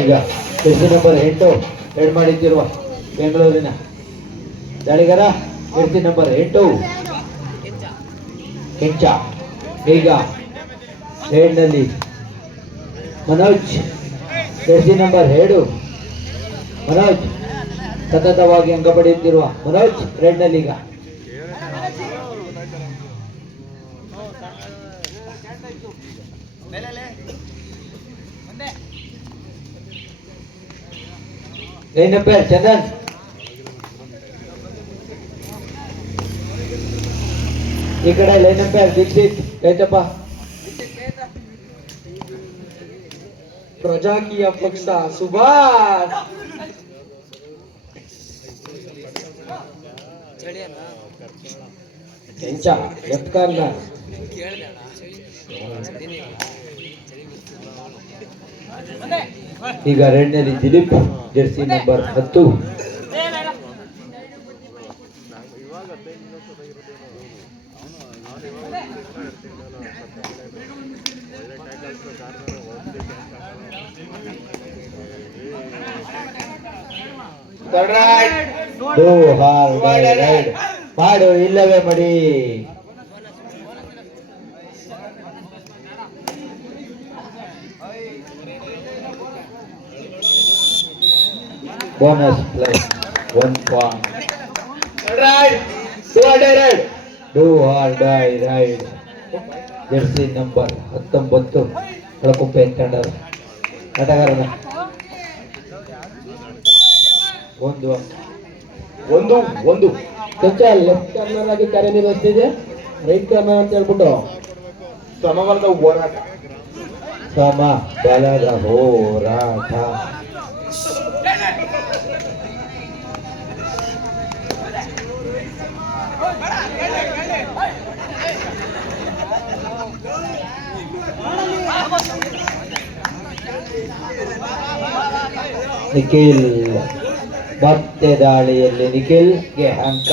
ಈಗ Jersey number 8 red ಮಾಡಿದ್ದಿರುವ ಬೆಂಗಳೂರಿನ ದಾಳಿಗಾರ Jersey number 8 ಕೆಂಚ. ಈಗ ರೇಡ್ನಲ್ಲಿ ಮನೋಜ್ ಜೆರ್ಸಿ ನಂಬರ್ 7 ಮನೋಜ್ ಸತತವಾಗಿ ಅಂಕ ಪಡೆಯುತ್ತಿರುವ ಮನೋಜ್ ರೆಡ್ನಲ್ಲಿ ಈಗ ಲೈನ್ ಅಂಪೈರ್ ಚಂದನ್. ಈ ಕಡೆ ಲೈನ್ ಅಂಪೈರ್ ದೀಕ್ಷಿತ್ ಕೈತಪ್ಪ. ಪ್ರಜಾಕೀಯ ಪಕ್ಷ ಸುಭಾಷ್. ಕೆಂಚ ಲೆಫ್ಟ್ ಕಾರ್ನರ್. ಈಗ ರೆಡ್ನಲ್ಲಿ ದಿಲೀಪ್ ಜೆರ್ಸಿ ನಂಬರ್ 10. ಮಾಡು ಇಲ್ಲವೇ ಮಾಡಿ. Bonus plus 1 point. Do or die raid jersey number 19 ಕಳಕುಪ್ಪೆ ತಂಡದ ಆಟಗಾರನ ಒಂದು ಕೆಂಚ ಲೆಫ್ಟ್ ಕಾರ್ನರ್ ಆಗಿ ಕಾರ್ಯನಿರ್ವಹಿಸ್ತಿದೆ. ರೈಟ್ ಕಾರ್ನರ್ ಅಂತ ಹೇಳ್ಬಿಟ್ಟು ಸಮಬಲದ ಹೋರಾಟ. ಸಮಬಲದ ಹೋರಾಟ. ನಿಖಿಲ್ ಮತ್ತೆ ದಾಳಿಯಲ್ಲಿ ನಿಖಿಲ್ಗೆ ಅಂಕ.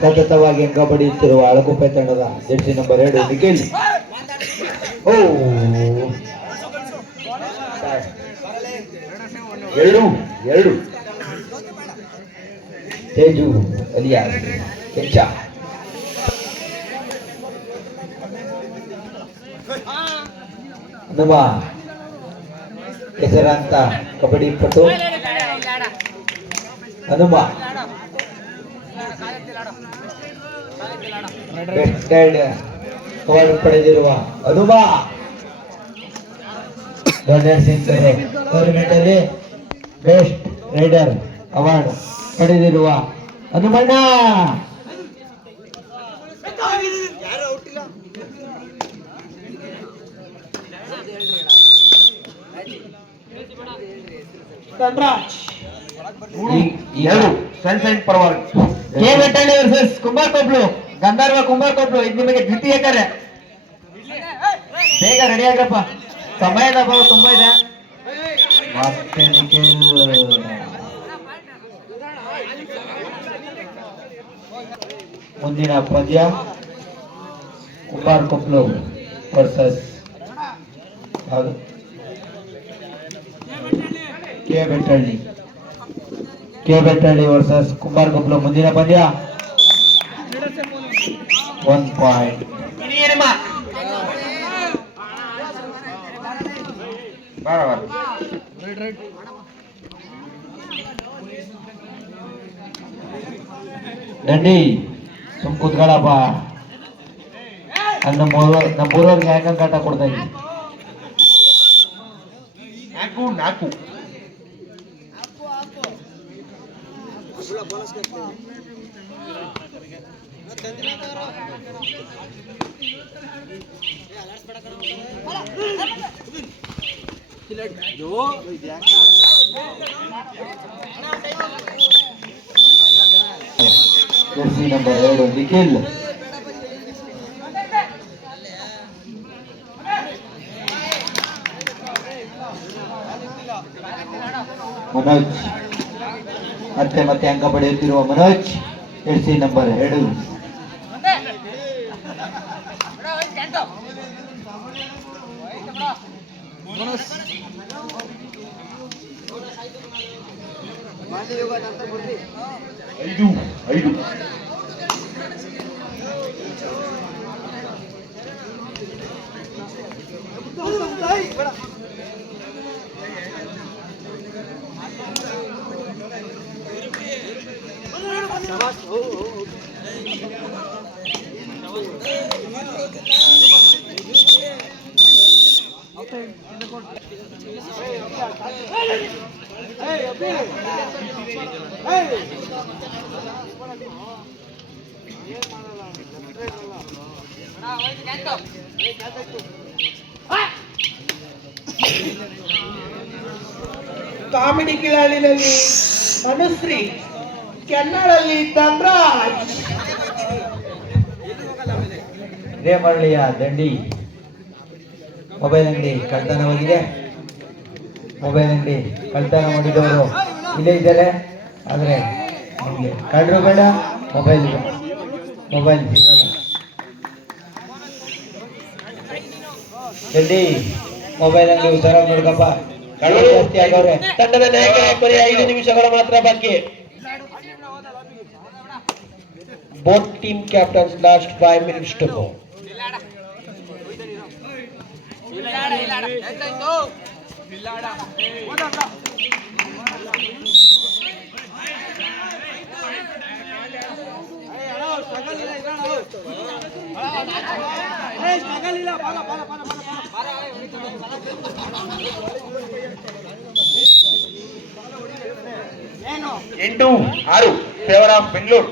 ಸತತವಾಗಿ ಅಂಕ ಪಡೆಯುತ್ತಿರುವ ಅಳಕುಪ್ಪೆ ತಂಡದ ಜೆರ್ಸಿ ನಂಬರ್ 2 ನಿಖಿಲ್. ಎರಡು ತೇಜು ಅಲಿಯಾಸ್ ಕೆಂಚ. ನಮ್ಮ ಹೆಸರಾಂತ ಕಬಡ್ಡಿ ಪಟು ಹನುಮ ಬೆಸ್ಟ್ ಗೈಡ್ ಅವಾರ್ಡ್ ಪಡೆದಿರುವ ಹನುಮ ಟೂರ್ನಮೆಂಟ್ ಅಲ್ಲಿ ಬೆಸ್ಟ್ ರೈಡರ್ ಅವಾರ್ಡ್ ಪಡೆದಿರುವ ಹನುಮಣ್ಣ. ಸನ್ಸೈನ್ ಪರವಾಗಿ ಕೆ ಬೆಟ್ಟಳ್ಳಿ ವರ್ಸಸ್ ಕುಂಬಾರಕೊಪ್ಲು ಗಂಧರ್ವ ಕುಂಬಾರಕೊಪ್ಲು. ಇದು ನಿಮಗೆ ದ್ವಿತೀಯ ಕರೆ. ಬೇಗ ರೆಡಿ ಆಗಪ್ಪ, ಸಮಯದ ಅಭಾವ ತುಂಬಾ ಇದೆ. ಮತ್ತೆ ಮುಂದಿನ ಪಂದ್ಯ ಕುಂಬಾರಕೊಪ್ಲು ವರ್ಸಸ್ ಕೆ ಬೆಟ್ಟಳ್ಳಿ ವರ್ಸಸ್ ಕುಂಬಾರಕೊಪ್ಲು. ಮುಂದಿನ ಪಂದ್ಯ 1 ಪಾಯಿಂಟ್. ದಂಡಿ ಸುಮ್ ಕೂತ್ಕೊಳ್ಳಪ್ಪ. ನಮ್ಮೂರವ್ರಿಗೆ ಹ್ಯಾಂಗ ಕಾಟ ಕೊಡ್ತಾ ಇದ್ವಿ. 4 ಜೆರ್ಸಿ ನಂಬರ್ 2 ನಿಖಿಲ್. ಮನೋಜ್ ಮತ್ತೆ ಮತ್ತೆ ಅಂಕ ಪಡೆಯುತ್ತಿರುವ ಮನೋಜ್ ಜೆರ್ಸಿ ನಂಬರ್ 2. ಐದು ಐದು ಕಾಮಿಡಿ ಕಿಲಾಡಿನಲ್ಲಿ ಮನುಶ್ರೀ, ಕೆನ್ನಡಲ್ಲಿ ಧನ್ರಾಜ್. ಹಿರೇಮರಳಿಯ ದಂಡಿ ಮೊಬೈಲ್ ಅಂಗಡಿ ಕಳ್ತನವಾಗಿದೆ. ಮೊಬೈಲ್ ಅಂಗಡಿ ಕಳ್ತನ ಮಾಡಿದವರು ಇಲ್ಲೇ ಇದ್ದಾರೆ. ಆದರೆ ನಿಮಗೆ ಕಳ್ಳರು ಬೇಡ, ಮೊಬೈಲ್ ಸಿಗಲ್ಲ. ದಂಡಿ ಮೊಬೈಲ್ ಅಂಗಡಿ ಉತ್ತರ ನೋಡ್ಕಪ್ಪ, ಕಳ್ಳರು ಜಾಸ್ತಿ ಆಗವ್ರೆ. ತಂಡದ ನಾಯಕ ಬರೀ 5 ನಿಮಿಷಗಳ ಮಾತ್ರ ಬಾಕಿ. Both team captains last 5 minutes to go. Into 6 favor of Bengaluru.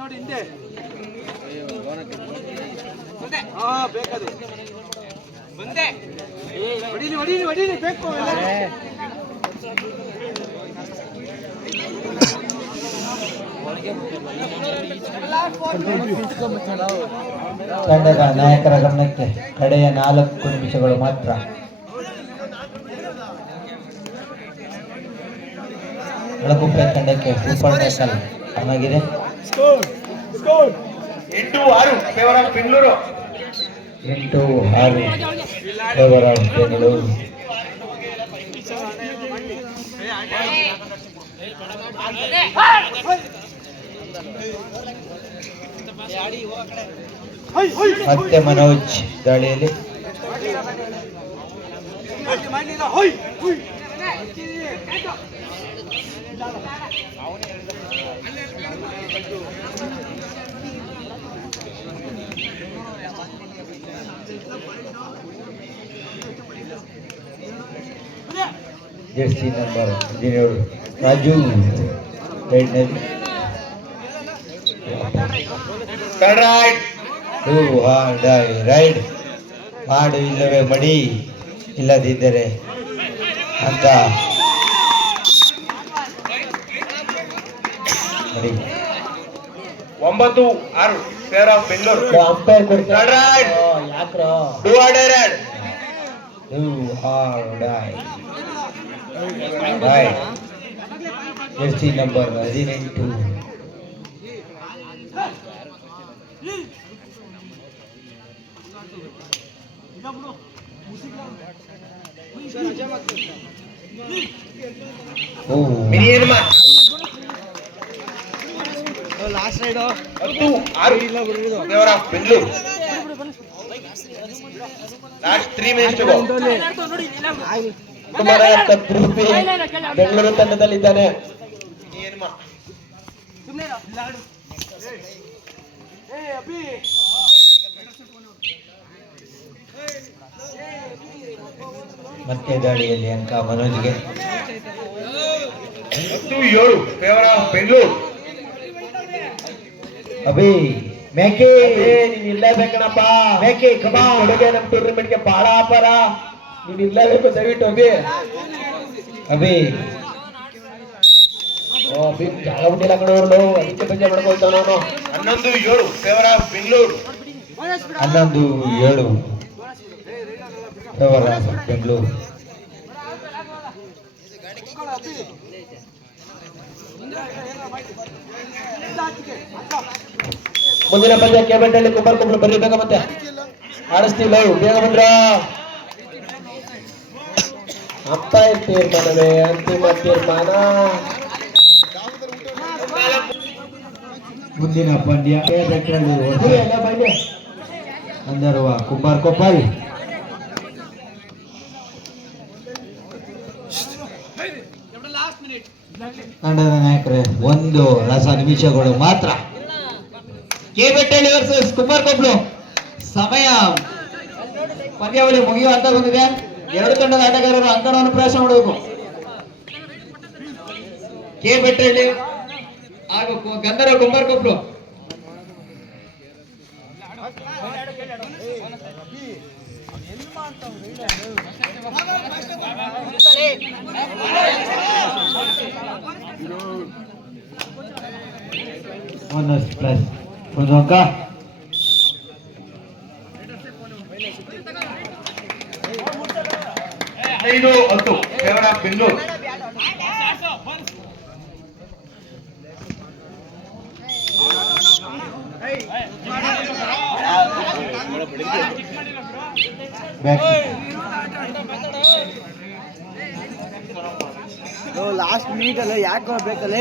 ನೋಡಿ ಹಿಂದೆ ಬೇಕದು ಬಂದೆ ಹೊಡೀಲಿ ಬೇಕು. ತಂಡದ ನಾಯಕರ ಗಮನಕ್ಕೆ ಕಡೆಯ 4 ನಿಮಿಷಗಳು ಮಾತ್ರ. ಒಳಗುಪ್ಪೆ ತಂಡಕ್ಕೆ ಸೂಪರ್ ಟೈಕಲ್ ಚೆನ್ನಾಗಿದೆ. 8-6 favor of Bengaluru. 8-6 favour of Bengaluru. ಮತ್ತೆ ಮನೋಜ್ ದಾಳಿಯಲ್ಲಿ. ಜೆರ್ಸಿ ನಂಬರ್ 17 ರಾಜು ರೈಡ್ನಲ್ಲಿ. ರೈಡ್ ಮಾಡು ಇಲ್ಲವೇ ಮಡಿ, ಇಲ್ಲದಿದ್ದರೆ ಅಂತ ಮಡಿ. 9-6 favor of Bengaluru. ಅಂಪೈರ್ ಕೊಡ್ತಾರೆ. ಯಾಕ್ರೋ do or die. Right jersey number 18. ಮಿನಿಯನ್ಮ last raid 10-6 favor of Bengaluru. Last 3 minutes to go. Kumara Trupti Bengaluru ತಂಡದಲ್ಲಿದ್ದಾನೆ. ಮತ್ತೆ ದಾಳಿಯಲ್ಲಿ ಅಂಕ ಮನೋಜ್ಗೆ. 10-7 favor of Bengaluru. ಅಭಿ ಮೇಕೆ ನೀನ್ ಇರ್ಲೇಬೇಕಣಪ್ಪ. ಮೇಕೆ ಕಬಾ ಕೊಡುಗೆ ನಮ್ಮ ಟೂರ್ನಮೆಂಟ್ಗೆ ಬಹಳ ಆಫರ. ನೀನ್ ಇರ್ಲೇಬೇಕು ದಯವಿಟ್ಟು ಅಭಿ. ಅಭಿ ಅಭಿ ಜಾಗ ಬಿಟ್ಟಿಲ್ಲ ಕಣವ್ರು, ಅದಕ್ಕೆ ಬಗ್ಗೆ ಮಾಡ್ಕೊಳ್ತಾವ ನಾನು. 11-7 favor of Bengaluru. 11-7 favour of Bengaluru. ಮುಂದಿನ ಪಂದ್ಯ ಕೆಬೆಟ್ಟಲ್ಲಿ ಕುಂಬಾರ ಕೊಬ್ಲು ಬರ್ರಿ ಬೇಗ ಮತ್ತೆ ಆಡಿಸ್ತಿಲ್ಲ ಬೇಗ ಬಂದ್ರ ಅಂಪೈರ್ ತೀರ್ಮಾನವೇ ಅಂತಿಮ ತೀರ್ಮಾನ. ಮುಂದಿನ ಪಂದ್ಯ ಗಂಧರ್ವ ಕುಂಬಾರ್ ಕೊಪ್ಪಲ್. ತಂಡದ ನಾಯಕರೇ, ಒಂದು ರಸ ನಿಮಿಷಗಳು ಮಾತ್ರ. ಕೆ ಬೆಟ್ಟಳ್ಳಿ ವರ್ಸಸ್ ಕುಂಬಾರ್ ಕೊಬ್ಲು. ಸಮಯ ಪಂದ್ಯಾವಳಿ ಮುಗಿಯುವ ಹಂತ ಬಂದಿದೆ. ಎರಡು ತಂಡದ ಆಟಗಾರರು ಅಂಕಣವನ್ನು ಪ್ರವೇಶ ಮಾಡಬೇಕು. ಕೆ ಬೆಟ್ಟಳ್ಳಿ ಹಾಗೂ ಗಂಧರ್ವ ಕುಂಬಾರ್ ಕೊಬ್ಲು. ಪ್ಲಸ್ ಒಂದು ಅಂಕ. ಐದು 10 ಕೇವಲ ಬೆಂಗಳೂರು. ಲಾಸ್ಟ್ ಮಿನಿಟ್ ಅಲ್ಲ ಯಾಕೆ ಬೇಕಲ್ಲ